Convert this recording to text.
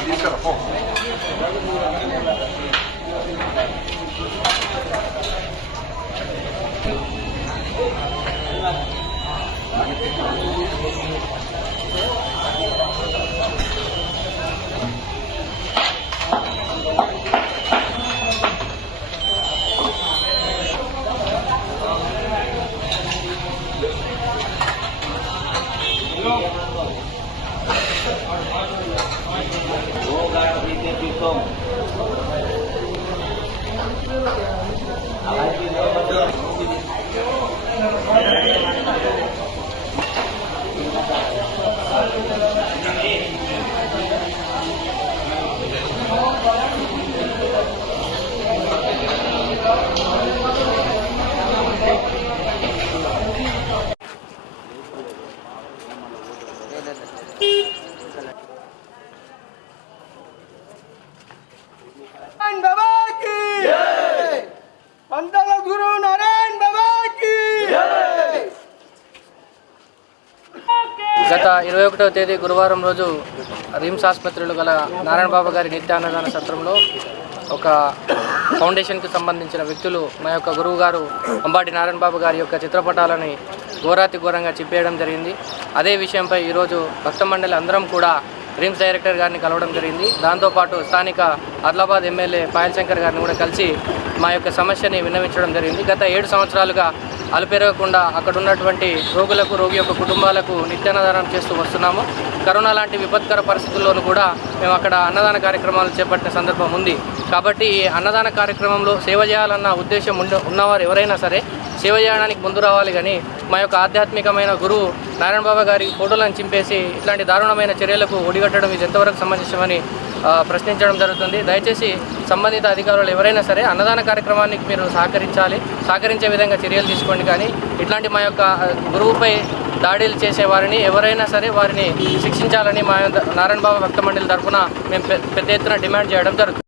bien se arrojó. Hello. potong Beep. గత ఇరవై ఒకటవ తేదీ గురువారం రోజు రిమ్స్ ఆసుపత్రిలో గల నారాయణ బాబు గారి నిత్య సత్రంలో ఒక ఫౌండేషన్కి సంబంధించిన వ్యక్తులు మా యొక్క గురువు గారు అంబాటి నారాయణ బాబు గారి యొక్క చిత్రపటాలని ఘోరాతి ఘోరంగా చిప్పేయడం జరిగింది. అదే విషయంపై ఈరోజు భక్త మండలి అందరం కూడా రిమ్స్ డైరెక్టర్ గారిని కలవడం జరిగింది. దాంతోపాటు స్థానిక ఆదిలాబాద్ ఎమ్మెల్యే పాయల్ శంకర్ గారిని కూడా కలిసి మా యొక్క సమస్యని విన్నవించడం జరిగింది. గత ఏడు సంవత్సరాలుగా అలుపెరగకుండా అక్కడ ఉన్నటువంటి రోగులకు రోగి యొక్క కుటుంబాలకు నిత్యాన్నదానం చేస్తూ వస్తున్నాము. కరోనా లాంటి విపత్కర పరిస్థితుల్లోనూ కూడా మేము అక్కడ అన్నదాన కార్యక్రమాలు చేపట్టిన సందర్భం ఉంది. కాబట్టి ఈ అన్నదాన కార్యక్రమంలో సేవ చేయాలన్న ఉద్దేశం ఉండ ఉన్నవారు ఎవరైనా సరే సేవ చేయడానికి ముందు రావాలి కానీ మా యొక్క ఆధ్యాత్మికమైన గురువు నారాయణ బాబా గారి ఫోటోలను చింపేసి ఇట్లాంటి దారుణమైన చర్యలకు ఒడిగట్టడం ఇది ఎంతవరకు సమంజసమని ప్రశ్నించడం జరుగుతుంది. దయచేసి సంబంధిత అధికారులు ఎవరైనా సరే అన్నదాన కార్యక్రమానికి మీరు సహకరించాలి సహకరించే విధంగా చర్యలు తీసుకోండి కానీ ఇట్లాంటి మా యొక్క గురువుపై దాడులు చేసే వారిని ఎవరైనా సరే వారిని శిక్షించాలని మా నారాయణ బాబా భక్త మండలి తరఫున మేము పెద్ద ఎత్తున డిమాండ్ చేయడం జరుగుతుంది.